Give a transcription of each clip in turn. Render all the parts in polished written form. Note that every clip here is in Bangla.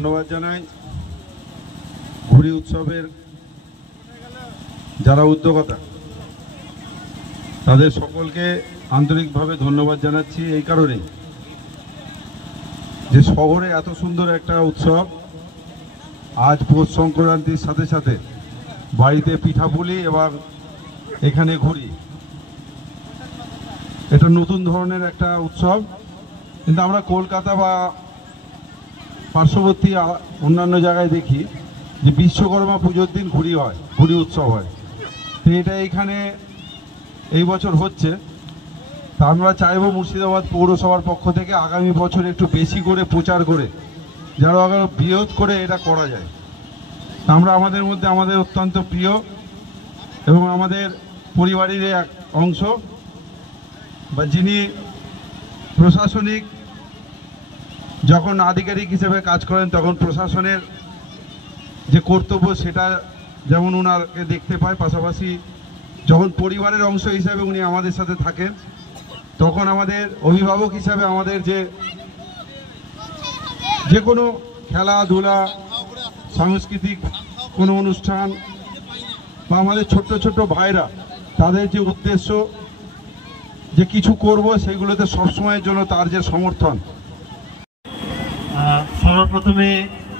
ধন্যবাদ জানাই ঘুড়ি উৎসবের যারা উদ্যোক্তা তাদের সকলকে আন্তরিকভাবে ধন্যবাদ জানাচ্ছি। এই কারণেই যে শহরে এত সুন্দর একটা উৎসব, আজ পৌষ সংক্রান্তির সাথে সাথে বাড়িতে পিঠাপুলি এবং এখানে ঘুড়ি, এটা নতুন ধরনের একটা উৎসব। কিন্তু আমরা কলকাতা বা পার্শ্ববর্তী অন্যান্য জায়গায় দেখি যে বিশ্বকর্মা পুজোর দিন ঘুড়ি হয়, ঘুড়ি উৎসব হয়। তো এটা এখানে এই বছর হচ্ছে। তা আমরা চাইব মুর্শিদাবাদ পৌরসভার পক্ষ থেকে আগামী বছর একটু বেশি করে প্রচার করে যেন আরও বৃহৎ করে এটা করা যায়। আমরা আমাদের মধ্যে আমাদের অত্যন্ত প্রিয় এবং আমাদের পরিবারের এক অংশ বা যিনি প্রশাসনিক যখন আধিকারিক হিসেবে কাজ করেন তখন প্রশাসনের যে কর্তব্য সেটা যেমন ওনাকে দেখতে পায়, পাশাপাশি যখন পরিবারের অংশ হিসেবে উনি আমাদের সাথে থাকেন তখন আমাদের অভিভাবক হিসাবে আমাদের যে কোনো খেলাধুলা, সাংস্কৃতিক কোনো অনুষ্ঠান বা আমাদের ছোট্ট ছোট্ট ভাইরা তাদের যে উদ্দেশ্য যে কিছু করব সেগুলোতে সবসময়ের জন্য তার যে সমর্থন। সর্বপ্রথমে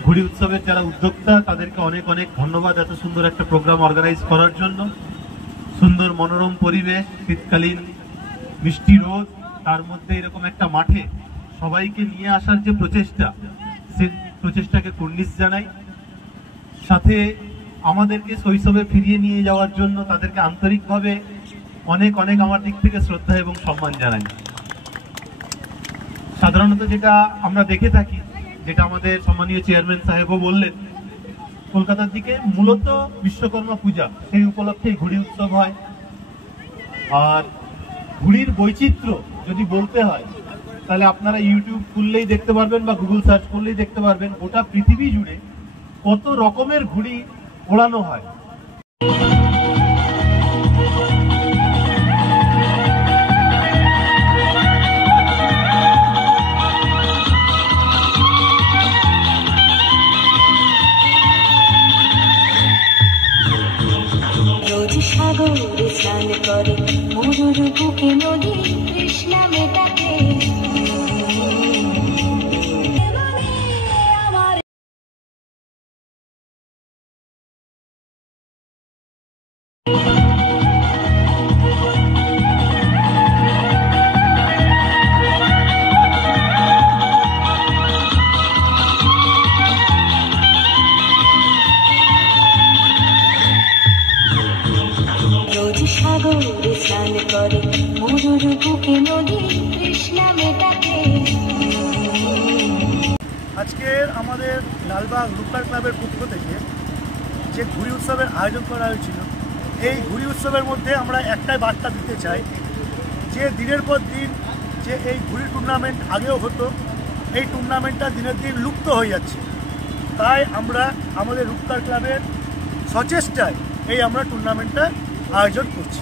ঘুড়ি উৎসবের যারা উদ্যোক্তা তাদেরকে অনেক অনেক ধন্যবাদ এত সুন্দর একটা প্রোগ্রাম অর্গানাইজ করার জন্য। সুন্দর মনোরম পরিবেশ, শীতকালীন মিষ্টি রোদ, তার মধ্যে এরকম একটা মাঠে সবাইকে নিয়ে আসার যে প্রচেষ্টা, সে প্রচেষ্টাকে কুর্নিশ জানাই। সাথে আমাদেরকে শৈশবে ফিরিয়ে নিয়ে যাওয়ার জন্য তাদেরকে আন্তরিকভাবে অনেক অনেক আমার দিক থেকে শ্রদ্ধা এবং সম্মান জানাই। সাধারণত যেটা আমরা দেখে থাকি, যেটা আমাদের সম্মানীয় চেয়ারম্যান সাহেবও বললেন, কলকাতার দিকে মূলত বিশ্বকর্মা পূজা, সেই উপলক্ষে ঘুড়ি উৎসব হয়। আর ঘুড়ির বৈচিত্র্য যদি বলতে হয় তাহলে আপনারা ইউটিউব খুললেই দেখতে পারবেন বা গুগল সার্চ করলেই দেখতে পারবেন গোটা পৃথিবী জুড়ে কত রকমের ঘুড়ি ওড়ানো হয়। সাগরে স্নান করে মরুর বুকে নদী কৃষ্ণা মেটাকে। সাগরে স্নান করে মরুর বুকে নদী কৃষ্ণা মেটাকে। আজকের আমাদের লালবাগ রূপকার ক্লাবের পক্ষ থেকে যে ঘুড়ি উৎসবের আয়োজন করা হয়েছিল, এই ঘুড়ি উৎসবের মধ্যে আমরা একটাই বার্তা দিতে চাই যে দিনের পর দিন যে এই ঘুড়ি টুর্নামেন্ট আগেও হতো, এই টুর্নামেন্টটা দিনের দিন লুপ্ত হয়ে যাচ্ছে। তাই আমরা আমাদের রূপকার ক্লাবের সচেষ্টায় এই আমরা টুর্নামেন্টটা আয়োজন করছি।